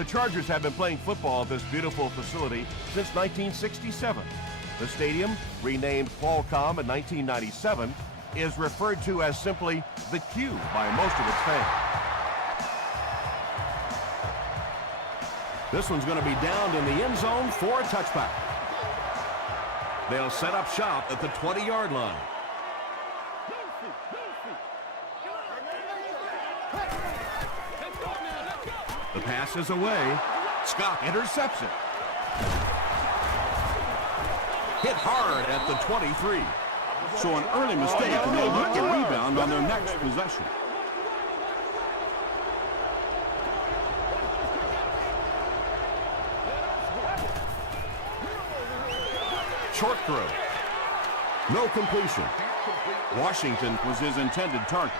The Chargers have been playing football at this beautiful facility since 1967. The stadium, renamed Qualcomm in 1997, is referred to as simply the Q by most of its fans. This one's going to be downed in the end zone for a touchback. They'll set up shop at the 20-yard line. The pass is away. Scott intercepts it. Hit hard at the 23. So an early mistake, and they'll get the rebound on their next possession. Short throw. No completion. Washington was his intended target.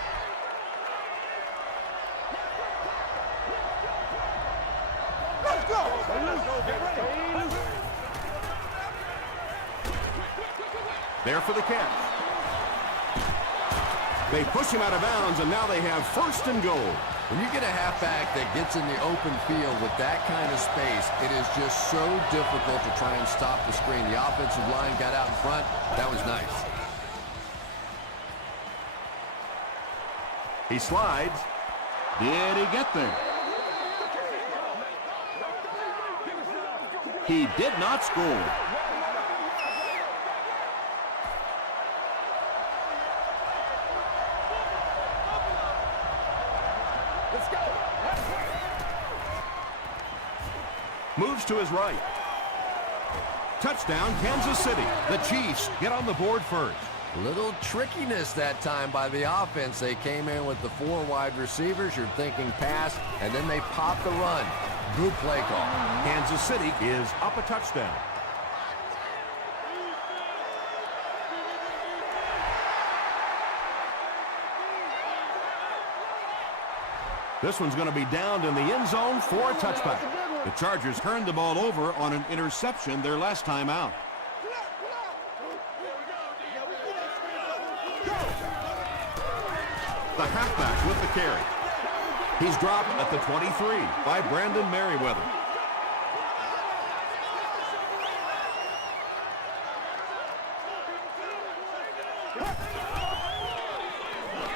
There for the catch. They push him out of bounds, and now they have first and goal. When you get a halfback that gets in the open field with that kind of space, it is just so difficult to try and stop the screen. The offensive line got out in front. That was nice. He slides. Did he get there? He did not score. Moves to his right. Touchdown, Kansas City. The Chiefs get on the board first. Little trickiness that time by the offense. They came in with the 4 wide receivers. You're thinking pass, and then they pop the run. Good play call. Kansas City is up a touchdown. This one's going to be downed in the end zone for a touchback. The Chargers turned the ball over on an interception their last time out. The halfback with the carry. He's dropped at the 23 by Brandon Merriweather.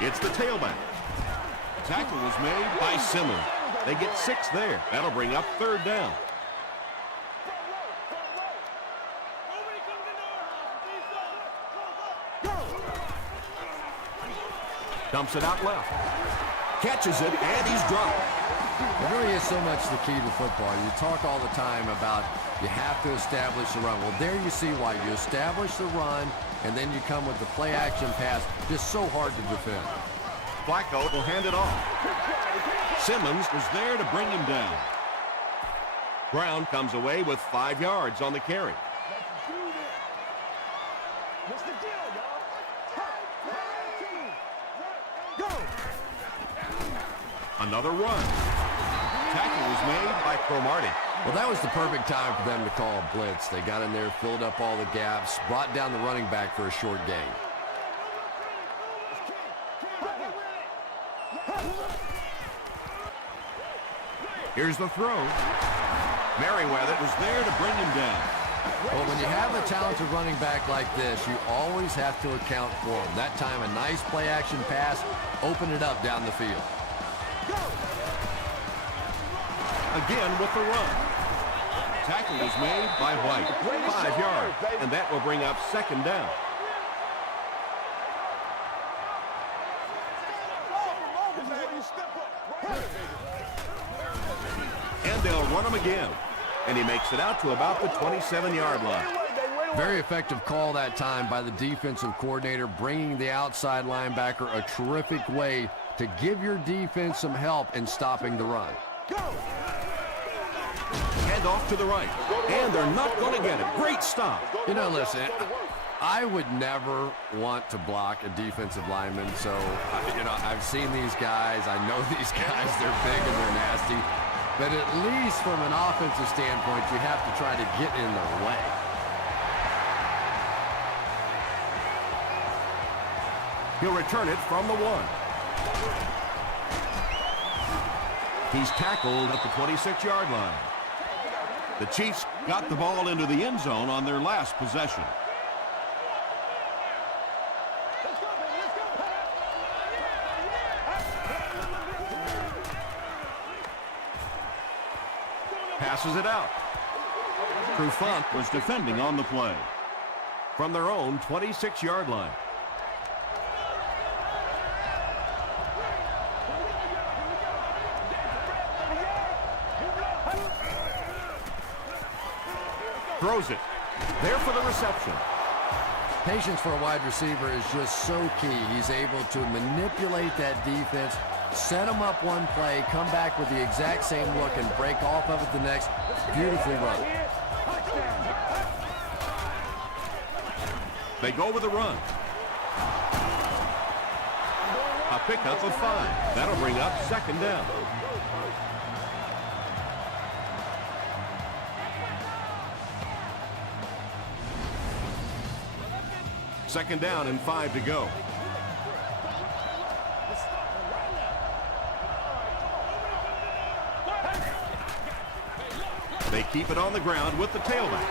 It's the tailback. Tackle was made by Simmons. They get 6 there. That'll bring up third down. Dumps it out left. Catches it, and he's dropped. It really is so much the key to football. You talk all the time about you have to establish the run. Well, there you see why. You establish the run, and then you come with the play-action pass. Just so hard to defend. Flacco will hand it off. Simmons was there to bring him down. Brown comes away with 5 yards on the carry. Another run. Tackle was made by Cromartie. Well, that was the perfect time for them to call a blitz. They got in there, filled up all the gaps, brought down the running back for a short gain. Here's the throw. Merriweather was there to bring him down. Well, when you have a talented running back like this, you always have to account for him. That time, a nice play-action pass, open it up down the field. Again with the run. Tackle was made by White. 5 yards, and that will bring up second down. And they'll run him again. And he makes it out to about the 27-yard line. Very effective call that time by the defensive coordinator, bringing the outside linebacker a terrific way to give your defense some help in stopping the run. Hand off to the right. And they're not going to get it. Great stop. You know, listen, I would never want to block a defensive lineman. So, I've seen these guys. I know these guys. They're big and they're nasty. But at least from an offensive standpoint, you have to try to get in their way. He'll return it from the 1. He's tackled at the 26-yard line. The Chiefs got the ball into the end zone on their last possession. Passes it out. Trufant was defending on the play. From their own 26-yard line. Throws it. There for the reception. Patience for a wide receiver is just so key. He's able to manipulate that defense, set them up one play, come back with the exact same look, and break off of it the next. Beautifully run. They go with a run. A pickup of 5. That'll bring up second down. Second down and 5 to go. They keep it on the ground with the tailback.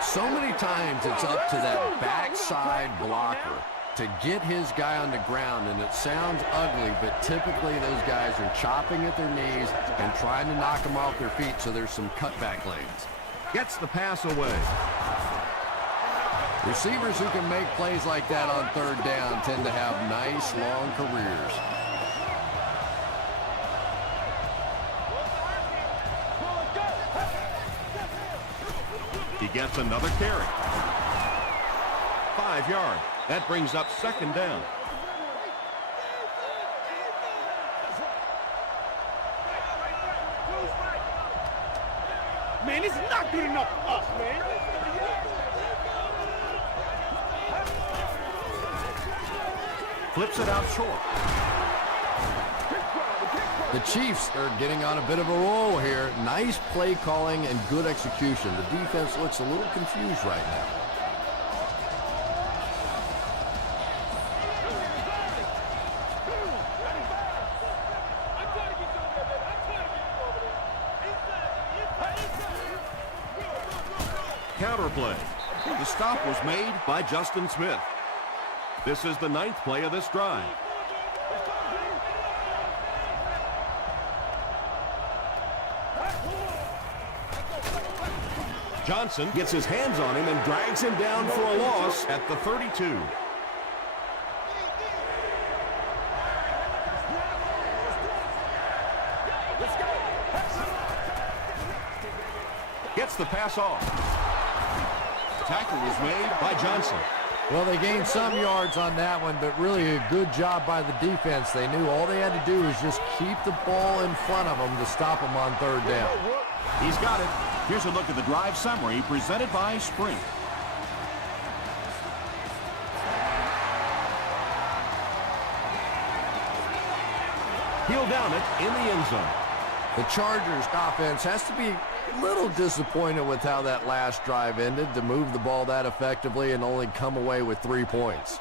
So many times it's up to that backside blocker to get his guy on the ground, and it sounds ugly, but typically those guys are chopping at their knees and trying to knock them off their feet, so there's some cutback lanes. Gets the pass away. Receivers who can make plays like that on third down tend to have nice, long careers. He gets another carry. 5 yards. That brings up second down. Man, it's not good enough for us, man. Flips it out short. The Chiefs are getting on a bit of a roll here. Nice play calling and good execution. The defense looks a little confused right now. Counter play. The stop was made by Justin Smith. This is the 9th play of this drive. Johnson gets his hands on him and drags him down for a loss at the 32. Gets the pass off. Tackle was made by Johnson. Well, they gained some yards on that one, but really a good job by the defense. They knew all they had to do was just keep the ball in front of them to stop them on third down. He's got it. Here's a look at the drive summary presented by Sprint. He'll down it in the end zone. The Chargers offense has to be a little disappointed with how that last drive ended, to move the ball that effectively and only come away with 3 points.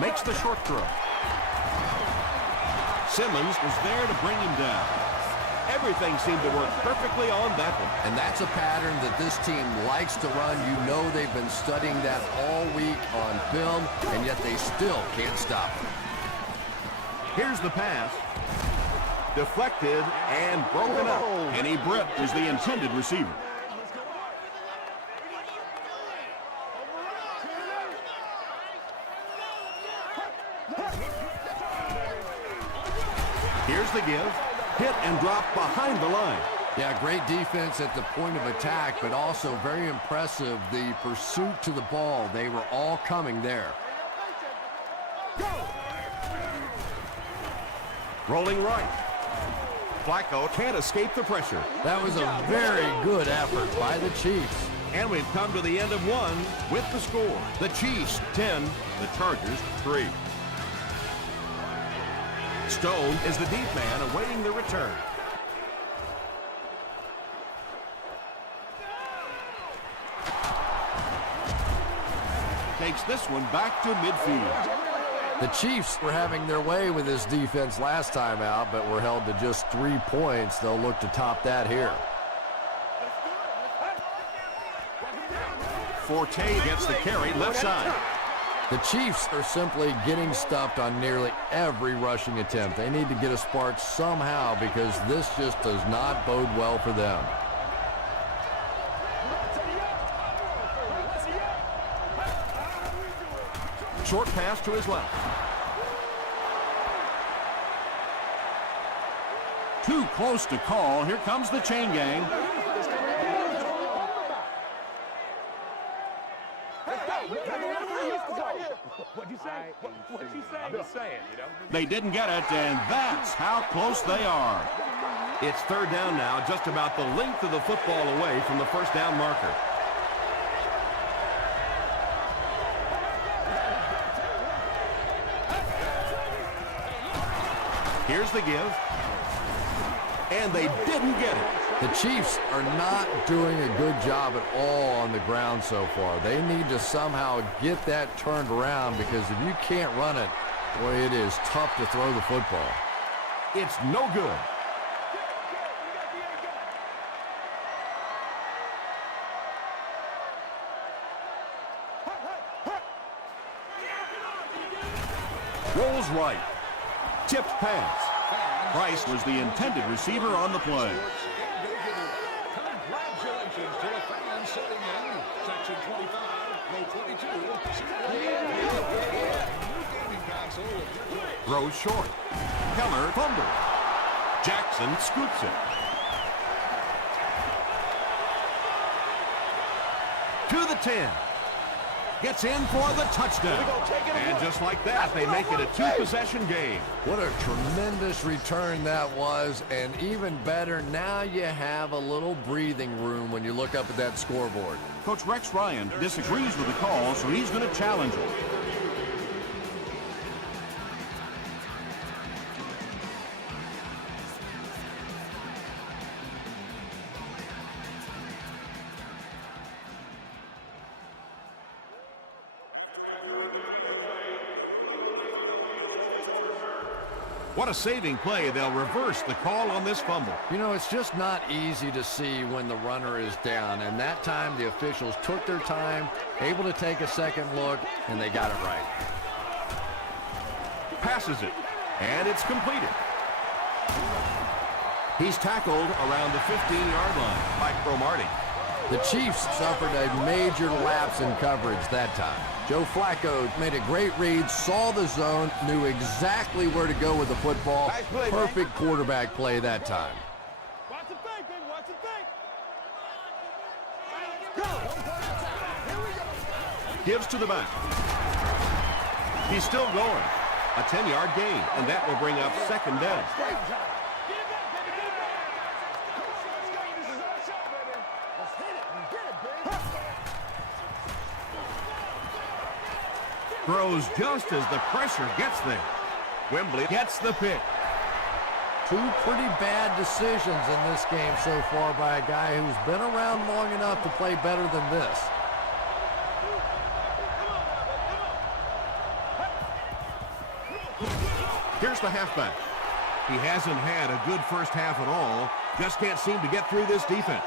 Makes the short throw. Simmons was there to bring him down. Everything seemed to work perfectly on that one. And that's a pattern that this team likes to run. You know they've been studying that all week on film, and yet they still can't stop it. Here's the pass. Deflected and broken up. Kenny Britt was the intended receiver. Here's the give. Hit and drop behind the line. Yeah, great defense at the point of attack, but also very impressive the pursuit to the ball. They were all coming there. Rolling right. Flacco can't escape the pressure. That was a very good effort by the Chiefs. And we've come to the end of one with the score. The Chiefs 10, the Chargers 3. Stone is the deep man awaiting the return. Takes this one back to midfield. The Chiefs were having their way with this defense last time out, but were held to just 3 points. They'll look to top that here. Forte gets the carry left side. The Chiefs are simply getting stuffed on nearly every rushing attempt. They need to get a spark somehow because this just does not bode well for them. Short pass to his left. Too close to call. Here comes the chain gang. What'd you say? What'd you say? I'm just saying, you know. They didn't get it, and that's how close they are. It's third down now, just about the length of the football away from the first down marker. Here's the give. And they didn't get it. The Chiefs are not doing a good job at all on the ground so far. They need to somehow get that turned around because if you can't run it, boy, it is tough to throw the football. It's no good. Rolls right. Tipped pass. Price was the intended receiver on the play. Congratulations to the fans sitting in section 25, row 22. Throws short. Keller fumbles. Jackson scoops it. To the 10. Gets in for the touchdown. And just like that, they make it a 2-possession game. What a tremendous return that was, and even better, now you have a little breathing room when you look up at that scoreboard. Coach Rex Ryan disagrees with the call, so he's going to challenge it. What a saving play. They'll reverse the call on this fumble. You know, it's just not easy to see when the runner is down, and that time the officials took their time, able to take a second look, and they got it right. Passes it, and it's completed. He's tackled around the 15-yard line by Cromartie. The Chiefs suffered a major lapse in coverage that time. Joe Flacco made a great read, saw the zone, knew exactly where to go with the football. Nice play, Perfect quarterback play that time. Watch it fake, baby. Watch it fake. Gives to the back. He's still going. A 10-yard gain, and that will bring up second down. Throws just as the pressure gets there. Wembley gets the pick. Two pretty bad decisions in this game so far by a guy who's been around long enough to play better than this. Here's the halfback. He hasn't had a good first half at all. Just can't seem to get through this defense.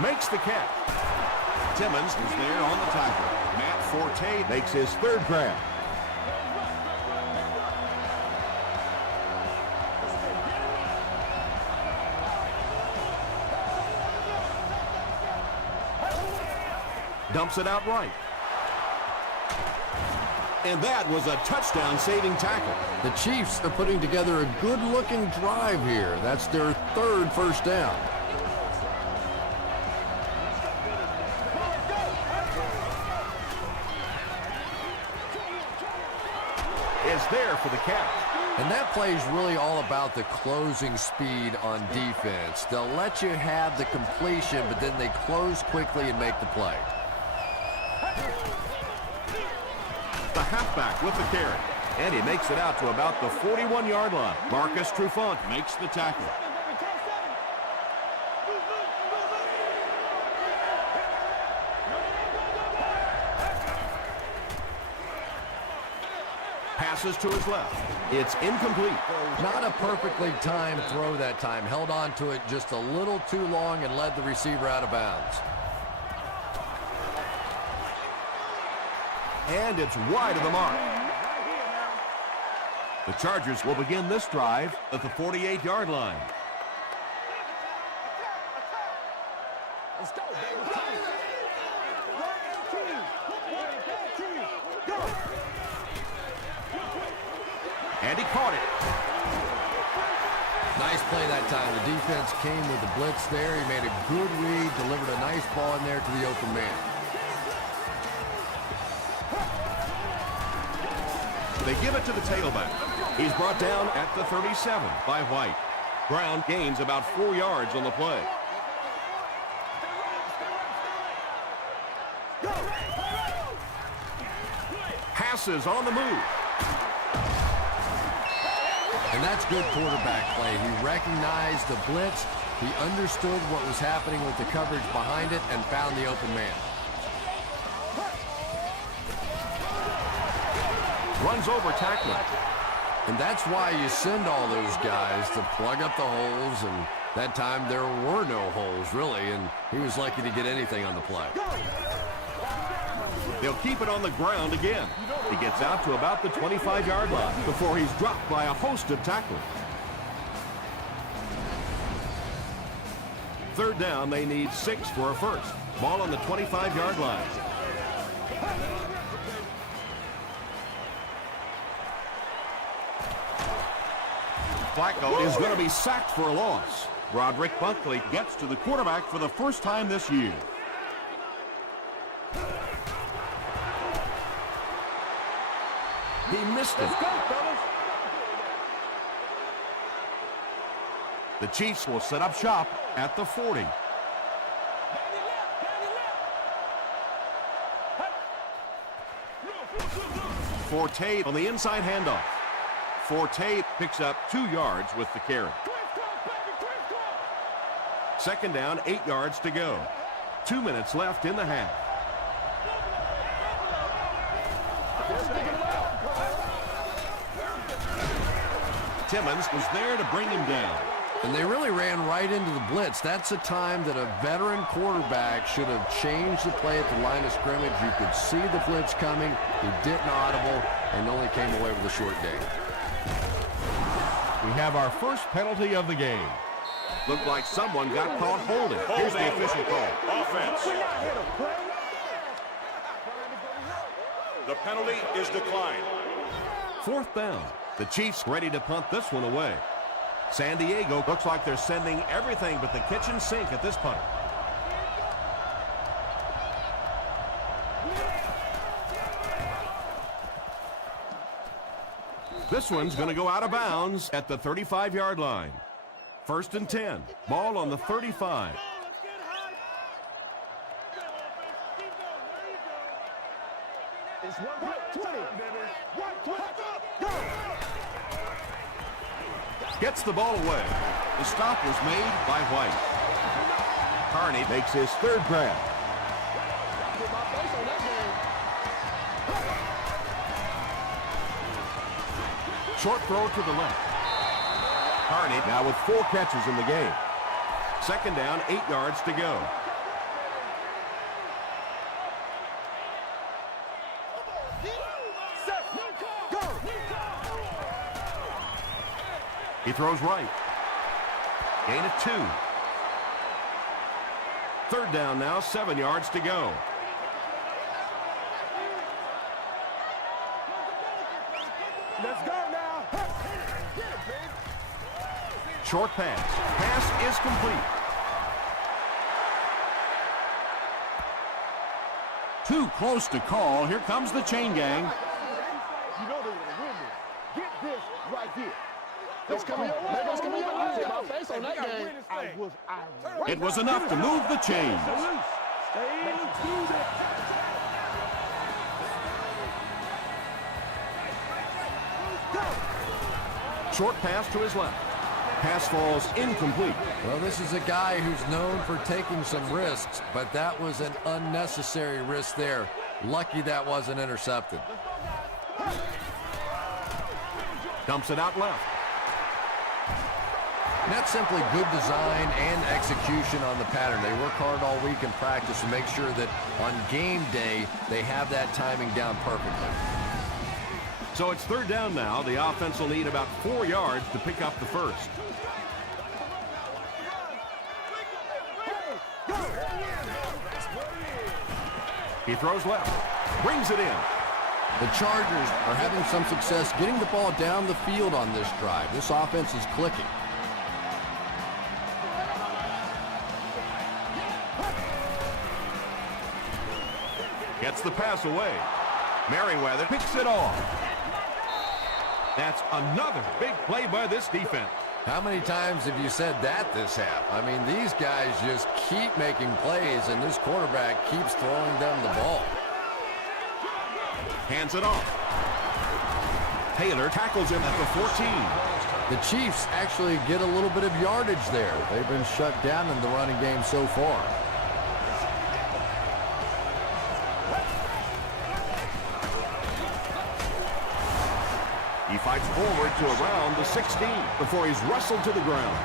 Makes the catch. Timmons is there on the tackle. Matt Forte makes his third grab. Dumps it out right. And that was a touchdown-saving tackle. The Chiefs are putting together a good-looking drive here. That's their third first down. Is there for the catch. And that play is really all about the closing speed on defense. They'll let you have the completion, but then they close quickly and make the play. The halfback with the carry. And he makes it out to about the 41-yard line. Marcus Trufant makes the tackle. passes to his left. It's incomplete. Not a perfectly timed throw that time. Held on to it just a little too long and led the receiver out of bounds. And it's wide of the mark. The Chargers will begin this drive at the 48-yard line. Let's go, baby. And he caught it. Nice play that time. The defense came with the blitz there. He made a good read, delivered a nice ball in there to the open man. They give it to the tailback. He's brought down at the 37 by White. Brown gains about 4 yards on the play. Passes on the move. And that's good quarterback play. He recognized the blitz. He understood what was happening with the coverage behind it and found the open man. Runs over tackler. And that's why you send all those guys to plug up the holes, and that time there were no holes, really, and he was lucky to get anything on the play. They'll keep it on the ground again. He gets out to about the 25-yard line before he's dropped by a host of tacklers. Third down, they need 6 for a first. Ball on the 25-yard line. Flacco is going to be sacked for a loss. Roderick Bunkley gets to the quarterback for the first time this year. He missed it. The Chiefs will set up shop at the 40. Forte on the inside handoff. Forte picks up 2 yards with the carry. Second down, 8 yards to go. 2 minutes left in the half. Timmons was there to bring him down. And they really ran right into the blitz. That's a time that a veteran quarterback should have changed the play at the line of scrimmage. You could see the blitz coming. He didn't audible and only came away with a short gain. We have our first penalty of the game. Looked like someone got caught holding. Here's the official call. Offense. The penalty is declined. Fourth down. The Chiefs ready to punt this one away. San Diego looks like they're sending everything but the kitchen sink at this punt. This one's going to go out of bounds at the 35-yard line. First and 10. Ball on the 35. It's 120. Gets the ball away. The stop was made by White. Carney makes his third grab. Short throw to the left. Carney now with 4 catches in the game. Second down, 8 yards to go. He throws right. Gain of 2. Third down now, 7 yards to go. Let's go now. Short pass. Pass is complete. Too close to call. Here comes the chain gang. You know they're going to win this. Get this right here. It's coming your way. It's coming your way. My face on that game. It was enough to move the chains. Short pass to his left. Pass falls incomplete. Well, this is a guy who's known for taking some risks, but that was an unnecessary risk there. Lucky that wasn't intercepted. Dumps it out left. And that's simply good design and execution on the pattern. They work hard all week in practice to make sure that on game day, they have that timing down perfectly. So it's third down now. The offense will need about 4 yards to pick up the first. He throws left. Brings it in. The Chargers are having some success getting the ball down the field on this drive. This offense is clicking. Gets the pass away. Merriweather picks it off. That's another big play by this defense. How many times have you said that this half? I mean, these guys just keep making plays, and this quarterback keeps throwing them the ball. Hands it off. Taylor tackles him at the 14. The Chiefs actually get a little bit of yardage there. They've been shut down in the running game so far. He fights forward to around the 16 before he's wrestled to the ground.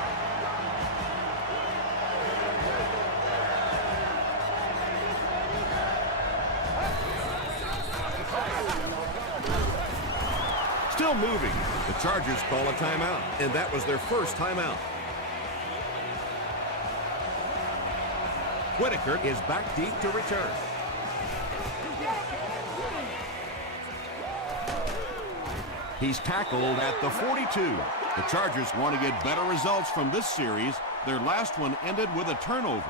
Still moving. The Chargers call a timeout, and that was their first timeout. Whitaker is back deep to return. He's tackled at the 42. The Chargers want to get better results from this series. Their last one ended with a turnover.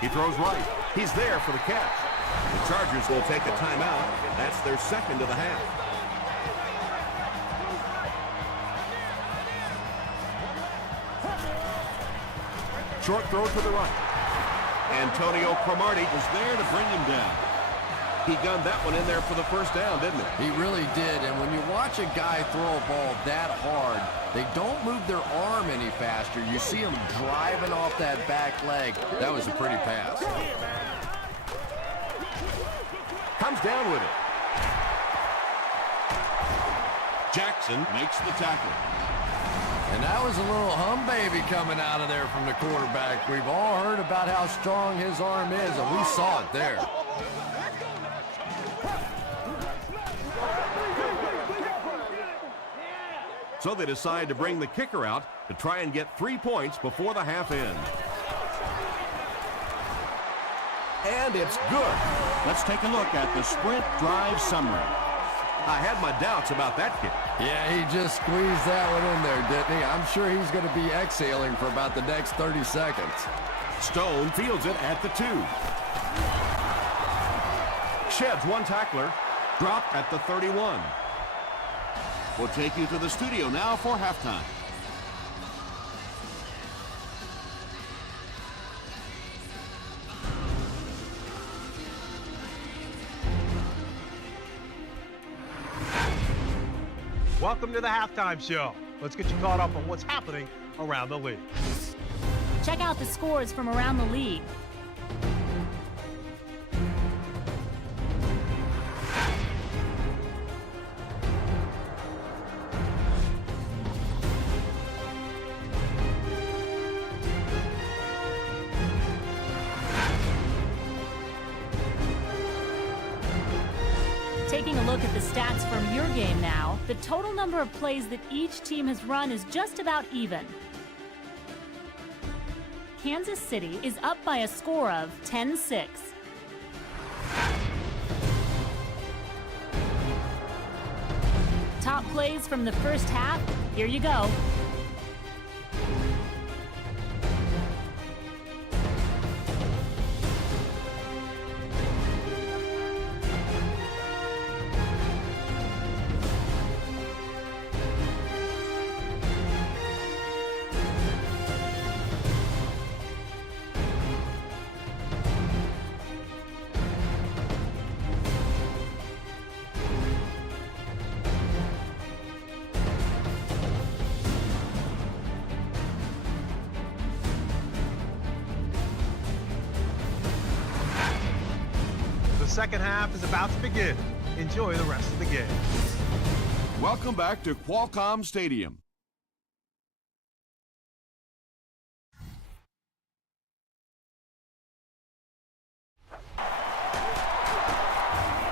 He throws right. He's there for the catch. The Chargers will take a timeout. That's their second of the half. Short throw to the right. Antonio Cromartie was there to bring him down. He gunned that one in there for the first down, didn't he? He really did, and when you watch a guy throw a ball that hard, they don't move their arm any faster. You see him driving off that back leg. That was a pretty pass. Comes down with it. Jackson makes the tackle. And that was a little hum baby coming out of there from the quarterback. We've all heard about how strong his arm is, and we saw it there. So they decide to bring the kicker out to try and get 3 points before the half ends. And it's good. Let's take a look at the sprint drive summary. I had my doubts about that kick. Yeah, he just squeezed that one in there, didn't he? I'm sure he's going to be exhaling for about the next 30 seconds. Stone fields it at the 2. Sheds one tackler. Dropped at the 31. We'll take you to the studio now for halftime. Welcome to the halftime show. Let's get you caught up on what's happening around the league. Check out the scores from around the league. Taking a look at the stats from your game now, the total number of plays that each team has run is just about even. Kansas City is up by a score of 10-6. Top plays from the first half, here you go. second half is about to begin. Enjoy the rest of the game. Welcome back to Qualcomm Stadium.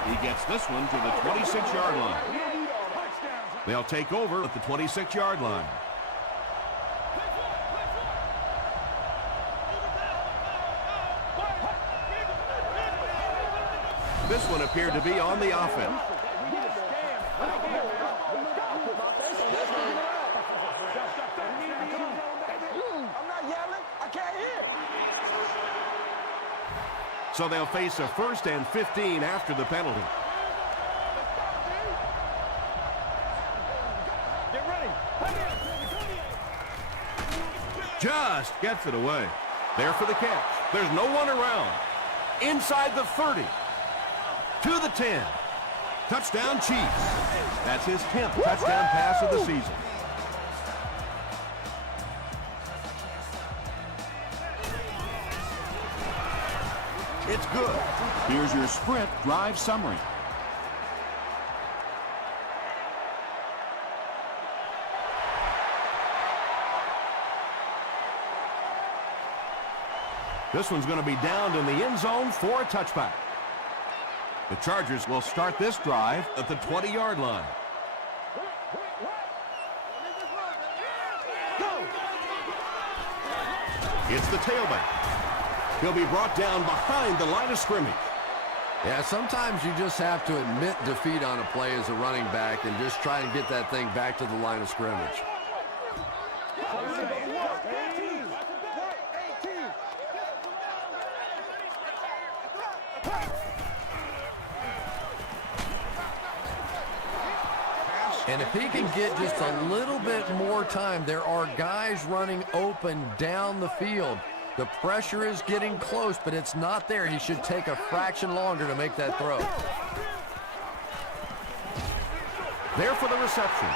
He gets this one to the 26-yard line. They'll take over at the 26-yard line. This one appeared to be on the offense. So they'll face a 1st and 15 after the penalty. Just gets it away. There for the catch. There's no one around. Inside the 30. To the 10. Touchdown Chiefs. That's his 10th touchdown pass of the season. It's good. Here's your sprint drive summary. This one's going to be downed in the end zone for a touchback. The Chargers will start this drive at the 20-yard line. It's the tailback. He'll be brought down behind the line of scrimmage. Yeah, sometimes you just have to admit defeat on a play as a running back and just try and get that thing back to the line of scrimmage. And if he can get just a little bit more time, there are guys running open down the field. The pressure is getting close, but it's not there. He should take a fraction longer to make that throw. There for the reception.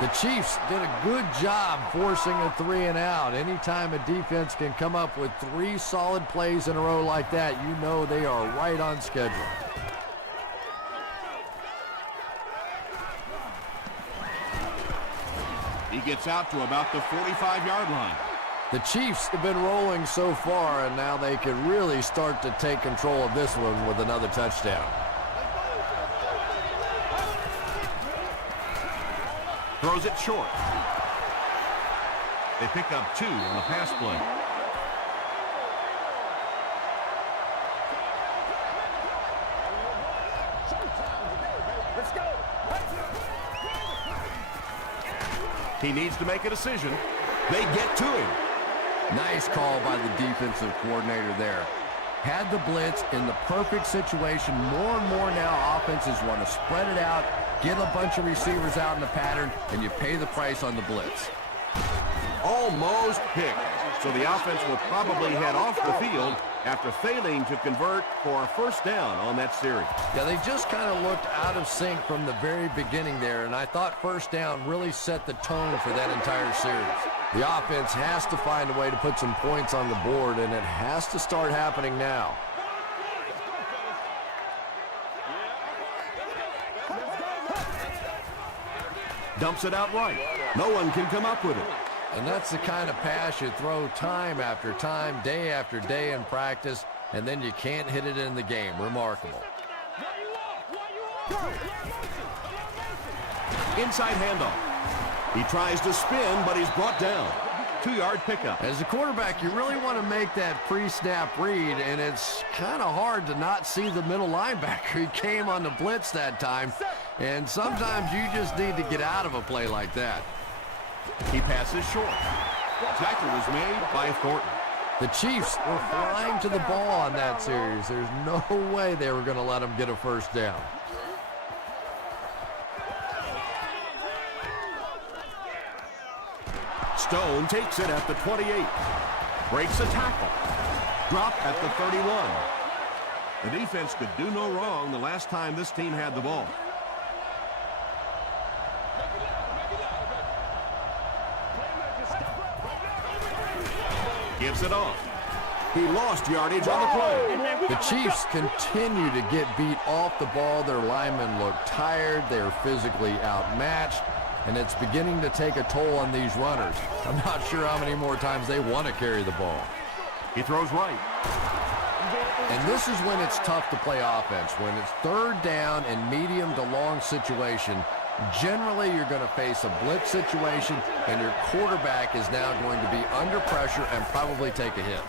The Chiefs did a good job forcing a 3-and-out. Anytime a defense can come up with 3 solid plays in a row like that, you know they are right on schedule. He gets out to about the 45-yard line. The Chiefs have been rolling so far, and now they can really start to take control of this one with another touchdown. Throws it short. They pick up 2 on the pass play. He needs to make a decision. They get to him. Nice call by the defensive coordinator there. Had the blitz in the perfect situation. More and more now offenses want to spread it out, get a bunch of receivers out in the pattern, and you pay the price on the blitz. Almost picked. So the offense will probably head off the field after failing to convert for a first down on that series. Yeah, they just kind of looked out of sync from the very beginning there, and I thought first down really set the tone for that entire series. The offense has to find a way to put some points on the board, and it has to start happening now. Dumps it out right. No one can come up with it. And that's the kind of pass you throw time after time, day after day in practice, and then you can't hit it in the game. Remarkable. Inside handoff. He tries to spin, but he's brought down. 2-yard pickup. As a quarterback, you really want to make that pre-snap read, and it's kind of hard to not see the middle linebacker. He came on the blitz that time, and sometimes you just need to get out of a play like that. He passes short. Tackle was made by Thornton. The Chiefs were flying to the ball on that series. There's no way they were going to let him get a first down. Stone takes it at the 28. Breaks a tackle. Drop at the 31. The defense could do no wrong the last time this team had the ball. Gives it off. He lost yardage on the play. The Chiefs continue to get beat off the ball. Their linemen look tired. They're physically outmatched, and it's beginning to take a toll on these runners. I'm not sure how many more times they want to carry the ball. He throws right. And this is when it's tough to play offense. When it's third down and medium to long situation, generally you're going to face a blitz situation, and your quarterback is now going to be under pressure and probably take a hit.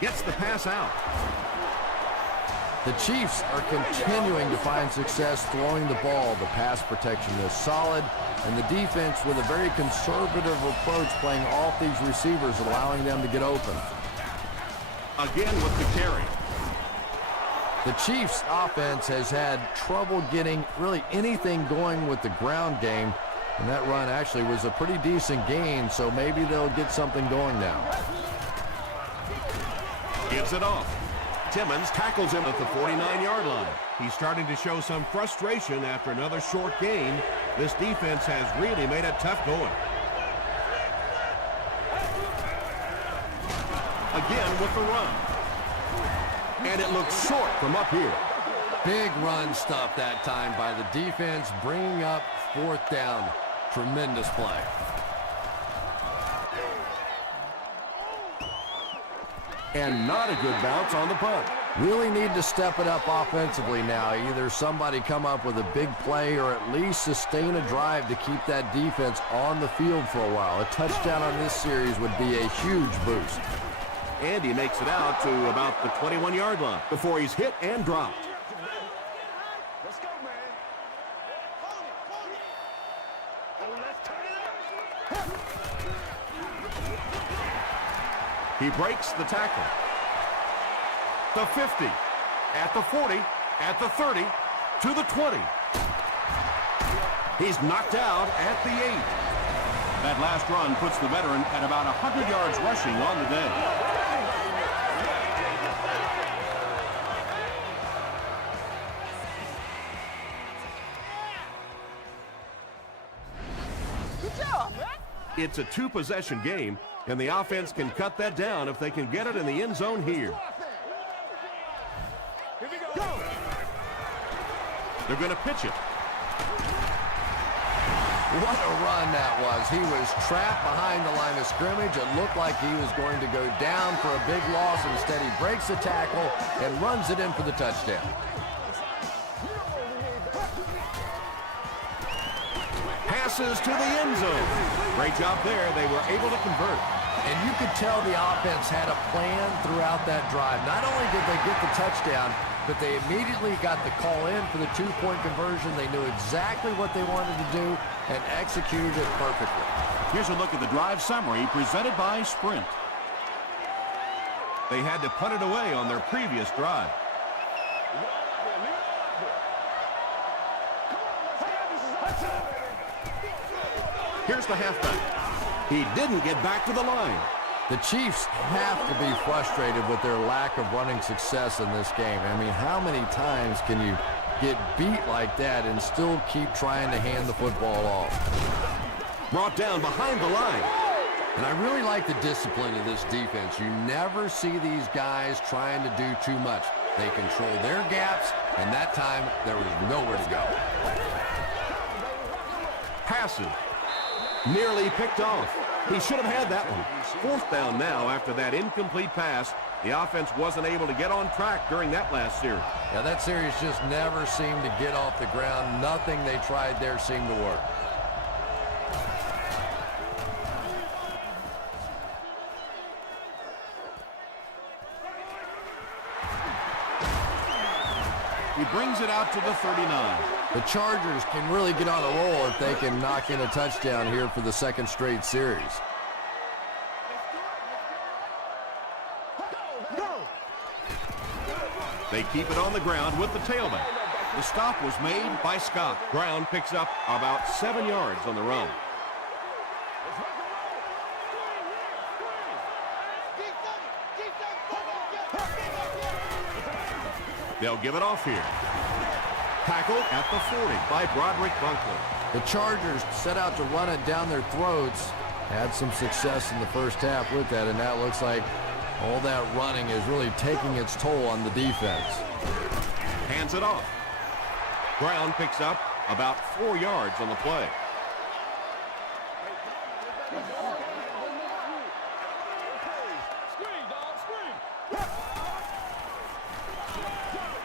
Gets the pass out. The Chiefs are continuing to find success throwing the ball. The pass protection is solid, and the defense with a very conservative approach playing off these receivers, allowing them to get open. Again with the carry. The Chiefs' offense has had trouble getting really anything going with the ground game, and that run actually was a pretty decent gain, so maybe they'll get something going now. Gives it off. Timmons tackles him at the 49-yard line. He's starting to show some frustration after another short gain. This defense has really made it tough going. Again with the run. And it looks short from up here. Big run stuff that time by the defense, bringing up fourth down. Tremendous play. And not a good bounce on the punt. Really need to step it up offensively now. Either somebody come up with a big play or at least sustain a drive to keep that defense on the field for a while. A touchdown on this series would be a huge boost. And he makes it out to about the 21-yard line before he's hit and dropped. Let's go, man. Oh, let's turn it up. He breaks the tackle. The 50, at the 40, at the 30, to the 20. He's knocked out at the 8. That last run puts the veteran at about 100 yards rushing on the day. It's a two-possession game, and the offense can cut that down if they can get it in the end zone here. They're going to pitch it. What a run that was. He was trapped behind the line of scrimmage. It looked like he was going to go down for a big loss. Instead, he breaks the tackle and runs it in for the touchdown. Passes to the end zone. Great job there. They were able to convert. And you could tell the offense had a plan throughout that drive. Not only did they get the touchdown, but they immediately got the call in for the two-point conversion. They knew exactly what they wanted to do and executed it perfectly. Here's a look at the drive summary presented by Sprint. They had to punt it away on their previous drive. Here's the halfback. He didn't get back to the line. The Chiefs have to be frustrated with their lack of running success in this game. I mean, how many times can you get beat like that and still keep trying to hand the football off? Brought down behind the line. And I really like the discipline of this defense. You never see these guys trying to do too much. They control their gaps, and that time there was nowhere to go. Passes. Nearly picked off. He should have had that one. Fourth down now after that incomplete pass. The offense wasn't able to get on track during that last series. Yeah, that series just never seemed to get off the ground. Nothing they tried there seemed to work. He brings it out to the 39. The Chargers can really get on a roll if they can knock in a touchdown here for the second straight series. They keep it on the ground with the tailback. The stop was made by Scott. Brown picks up about 7 yards on the run. They'll give it off here. Tackled at the 40 by Broderick Bunkley. The Chargers set out to run it down their throats. Had some success in the first half with that, and that looks like All that running is really taking its toll on the defense. Hands it off. Brown picks up about 4 yards on the play.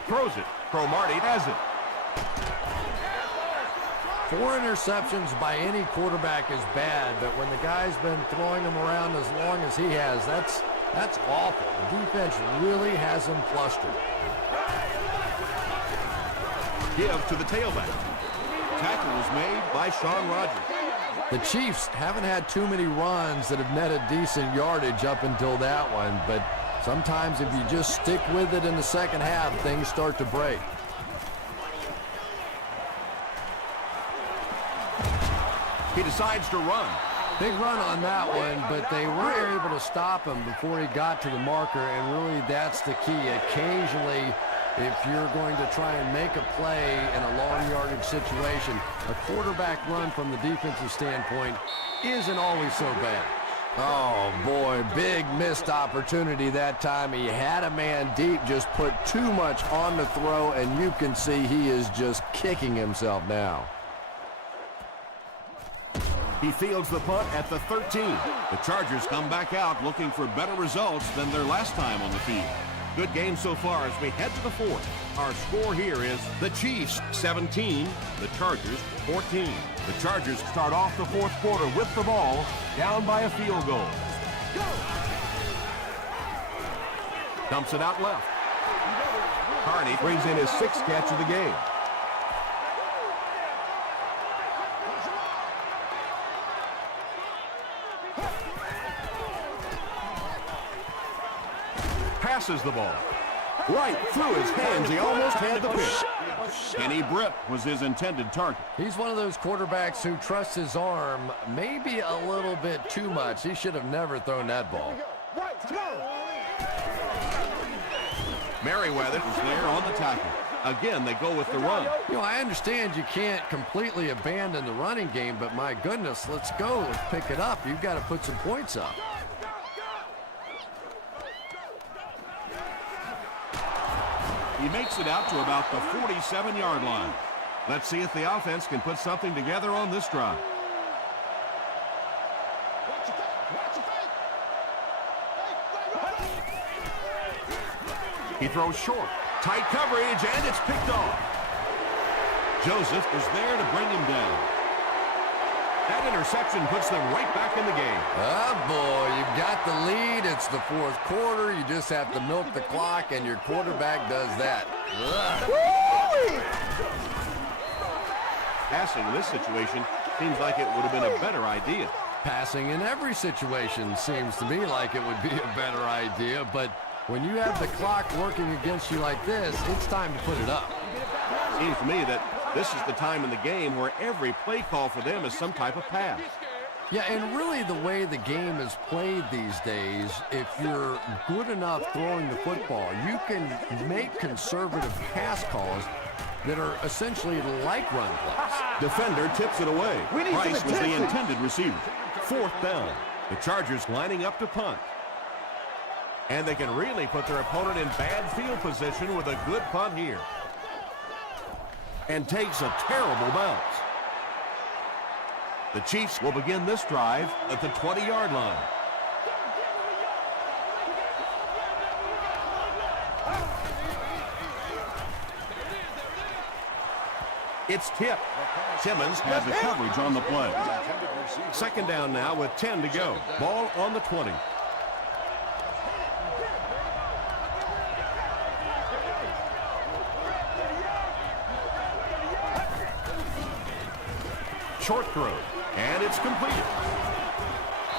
Throws it. Cromartie has it. 4 interceptions by any quarterback is bad, but when the guy's been throwing them around as long as he has, that's awful. The defense really has him flustered. Give to the tailback. Tackle was made by Sean Rogers. The Chiefs haven't had too many runs that have netted decent yardage up until that one, but sometimes if you just stick with it in the second half, things start to break. He decides to run. Big run on that one, but they were able to stop him before he got to the marker, and really that's the key. Occasionally, if you're going to try and make a play in a long yardage situation, a quarterback run from the defensive standpoint isn't always so bad. Oh, boy, big missed opportunity that time. He had a man deep, just put too much on the throw, and you can see he is just kicking himself now. He fields the punt at the 13. The Chargers come back out looking for better results than their last time on the field. Good game so far as we head to the fourth. Our score here is the Chiefs 17, the Chargers 14. The Chargers start off the fourth quarter with the ball, down by a field goal. Dumps it out left. Carney brings in his 6th catch of the game. Passes the ball. Right through his hands. He almost had the pick. Kenny Britt was his intended target. He's one of those quarterbacks who trusts his arm maybe a little bit too much. He should have never thrown that ball. Merriweather was there on the tackle. Again, they go with the run. You know, I understand you can't completely abandon the running game, but my goodness, let's go. Let's pick it up. You've got to put some points up. He makes it out to about the 47-yard line. Let's see if the offense can put something together on this drive. He throws short. Tight coverage, and it's picked off. Joseph is there to bring him down. That interception puts them right back in the game. Oh, boy, you've got the lead. It's the fourth quarter. You just have to milk the clock, and your quarterback does that. Passing in this situation seems like it would have been a better idea. Passing in every situation seems to me like it would be a better idea, but when you have the clock working against you like this, it's time to put it up. Seems to me that this is the time in the game where every play call for them is some type of pass. Yeah, and really the way the game is played these days, if you're good enough throwing the football, you can make conservative pass calls that are essentially like run plays. Defender tips it away. Price was the intended receiver. 4th down. The Chargers lining up to punt. And they can really put their opponent in bad field position with a good punt here. And takes a terrible bounce. The Chiefs will begin this drive at the 20-yard line. It's tipped. Simmons has the coverage on the play. 2nd down now with 10 to go. Ball on the 20. Short throw, and it's completed.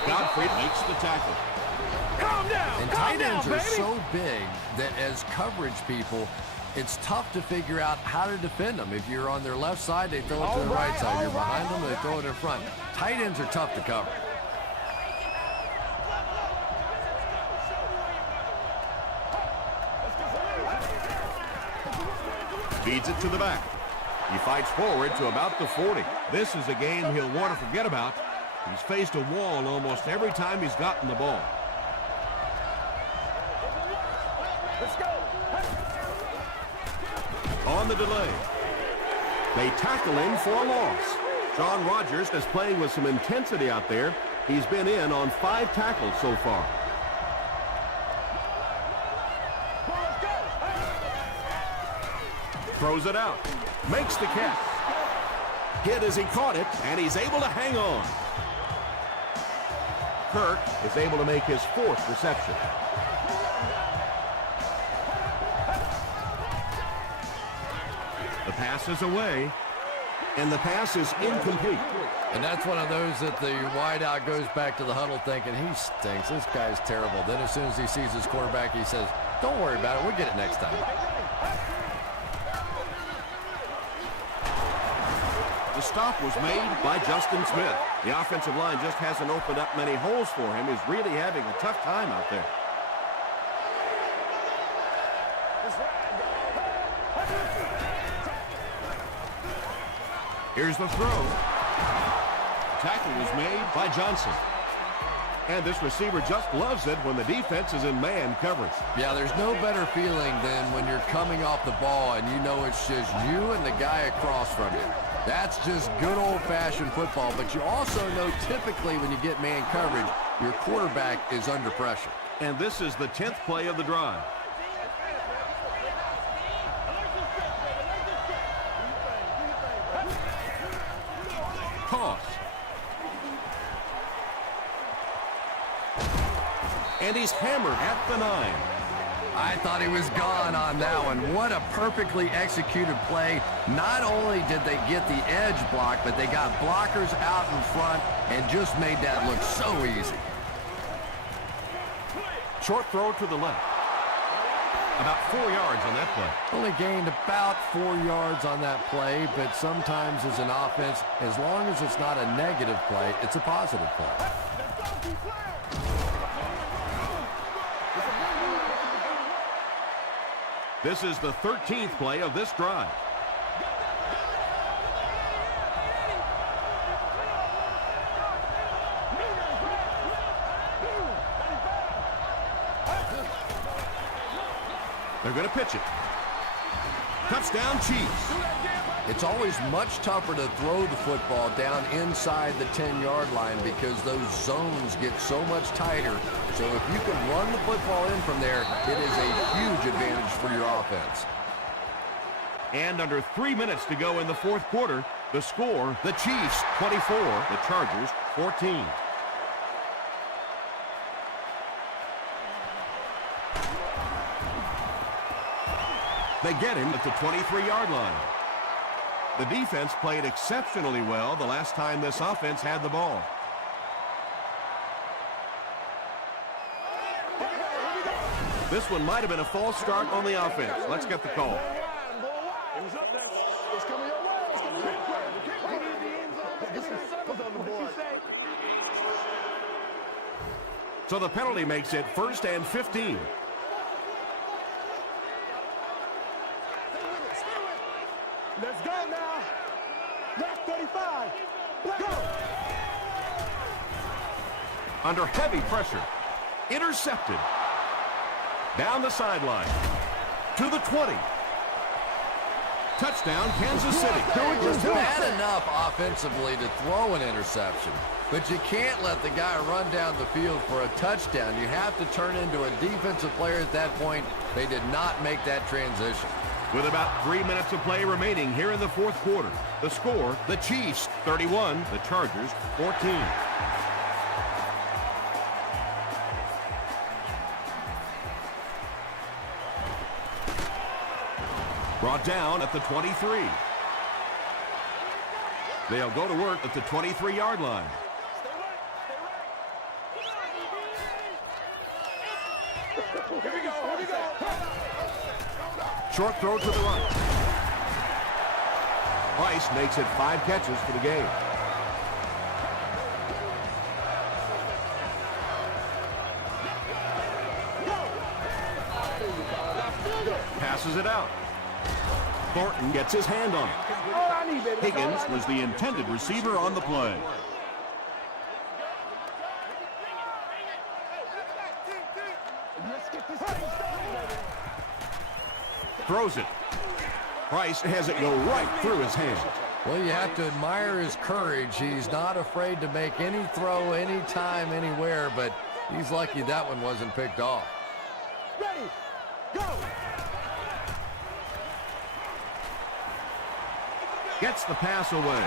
Godfrey makes the tackle. And tight ends are so big that as coverage people, it's tough to figure out how to defend them. If you're on their left side, they throw it to the right side. You're behind them, they throw it in front. Tight ends are tough to cover. Feeds it to the back. He fights forward to about the 40. This is a game he'll want to forget about. He's faced a wall almost every time he's gotten the ball. Let's go. On the delay. They tackle him for a loss. John Rodgers is playing with some intensity out there. He's been in on 5 tackles so far. Throws it out. Makes the catch. Hit as he caught it, and he's able to hang on. Kirk is able to make his 4th reception. The pass is away, and the pass is incomplete. And that's one of those that the wideout goes back to the huddle thinking, he stinks, this guy's terrible. Then as soon as he sees his quarterback, he says, don't worry about it, we'll get it next time. The stop was made by Justin Smith. The offensive line just hasn't opened up many holes for him. He's really having a tough time out there. Here's the throw. Tackle was made by Johnson. And this receiver just loves it when the defense is in man coverage. Yeah, there's no better feeling than when you're coming off the ball and you know it's just you and the guy across from you. That's just good old-fashioned football, but you also know typically when you get man coverage, your quarterback is under pressure. And this is the 10th play of the drive. Toss. And he's hammered at the 9. I thought he was gone on that one. What a perfectly executed play. Not only did they get the edge blocked, but they got blockers out in front and just made that look so easy. Short throw to the left. About 4 yards on that play. Only gained about 4 yards on that play, but sometimes as an offense, as long as it's not a negative play, it's a positive play. This is the 13th play of this drive. They're going to pitch it. Touchdown, Chiefs. It's always much tougher to throw the football down inside the 10-yard line because those zones get so much tighter. So if you can run the football in from there, it is a huge advantage for your offense. And under 3 minutes to go in the 4th quarter, the score, the Chiefs 24, the Chargers 14. They get him at the 23-yard line. The defense played exceptionally well the last time this offense had the ball. This one might have been a false start on the offense. Let's get the call. It's coming your way. It's coming your way. Get some sevens on the board. So the penalty makes it 1st and 15. Let's go now. Left 35. Go. Under heavy pressure. Intercepted. Down the sideline. To the 20. Touchdown, Kansas City. It's bad enough offensively to throw an interception, but you can't let the guy run down the field for a touchdown. You have to turn into a defensive player at that point. They did not make that transition. With about 3 minutes of play remaining here in the 4th quarter, the score, the Chiefs 31, the Chargers 14. Brought down at the 23. They'll go to work at the 23-yard line. Here we go. Short throw to the right. Price makes it 5 catches for the game. Passes it out. Thornton gets his hand on it. Higgins was the intended receiver on the play. Let's get this thing started. Throws it. Price has it go right through his hand. Well, you have to admire his courage. He's not afraid to make any throw, anytime, anywhere, but he's lucky that one wasn't picked off. Ready, go! Gets the pass away.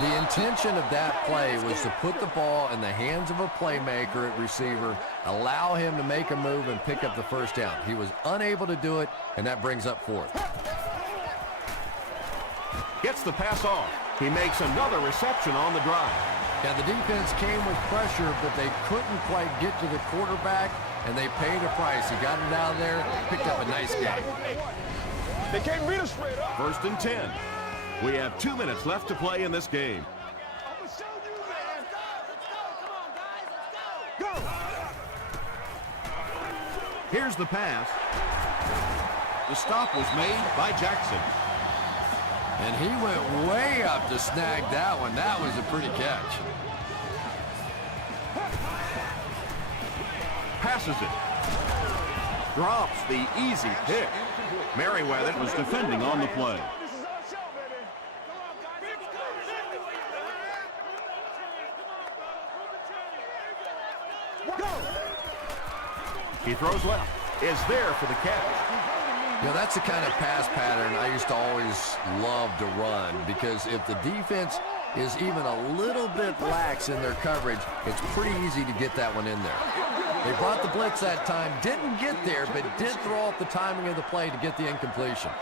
The intention of that play was to put the ball in the hands of a playmaker at receiver, allow him to make a move and pick up the first down. He was unable to do it, and that brings up fourth. Gets the pass off. He makes another reception on the drive. Yeah, the defense came with pressure, but they couldn't quite get to the quarterback, and they paid a price. He got it out of there, picked up a nice game. They can't beat us straight up. 1st and 10. We have 2 minutes left to play in this game. I'm gonna show you, man. Let's go. Come on, guys. Let's go. Go. Here's the pass. The stop was made by Jackson. And he went way up to snag that one. That was a pretty catch. Passes it. Drops the easy pick. Merriweather was defending on the play. This is our show, baby. Come on, guys. Let's go. He throws left. Is there for the catch. You know, that's the kind of pass pattern I used to always love to run, because if the defense is even a little bit lax in their coverage, it's pretty easy to get that one in there. They brought the blitz that time, didn't get there, but did throw off the timing of the play to get the incompletion.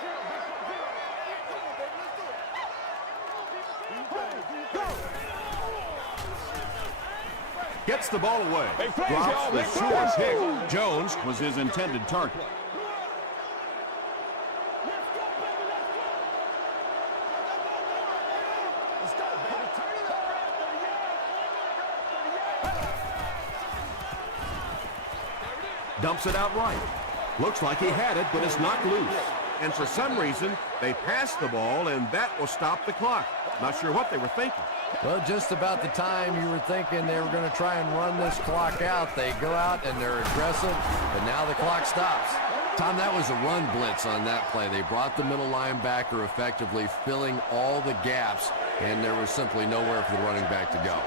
Gets the ball away. Drops the short pick. Jones was his intended target. Dumps it out right. Looks like he had it, but it's knocked loose. And for some reason, they passed the ball, and that will stop the clock. Not sure what they were thinking. Well, just about the time you were thinking they were going to try and run this clock out, they go out and they're aggressive, but now the clock stops. Tom, that was a run blitz on that play. They brought the middle linebacker effectively, filling all the gaps, and there was simply nowhere for the running back to go.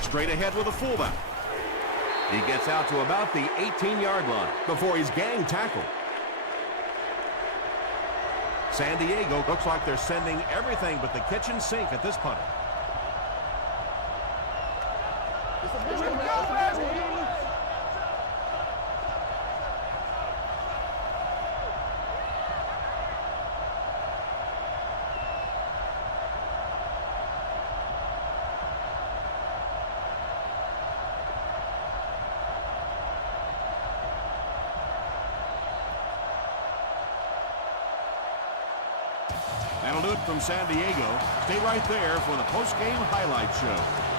Straight ahead with a fullback. He gets out to about the 18-yard line before he's gang tackled. San Diego looks like they're sending everything but the kitchen sink at this punt. That'll do it from San Diego. Stay right there for the post-game highlight show.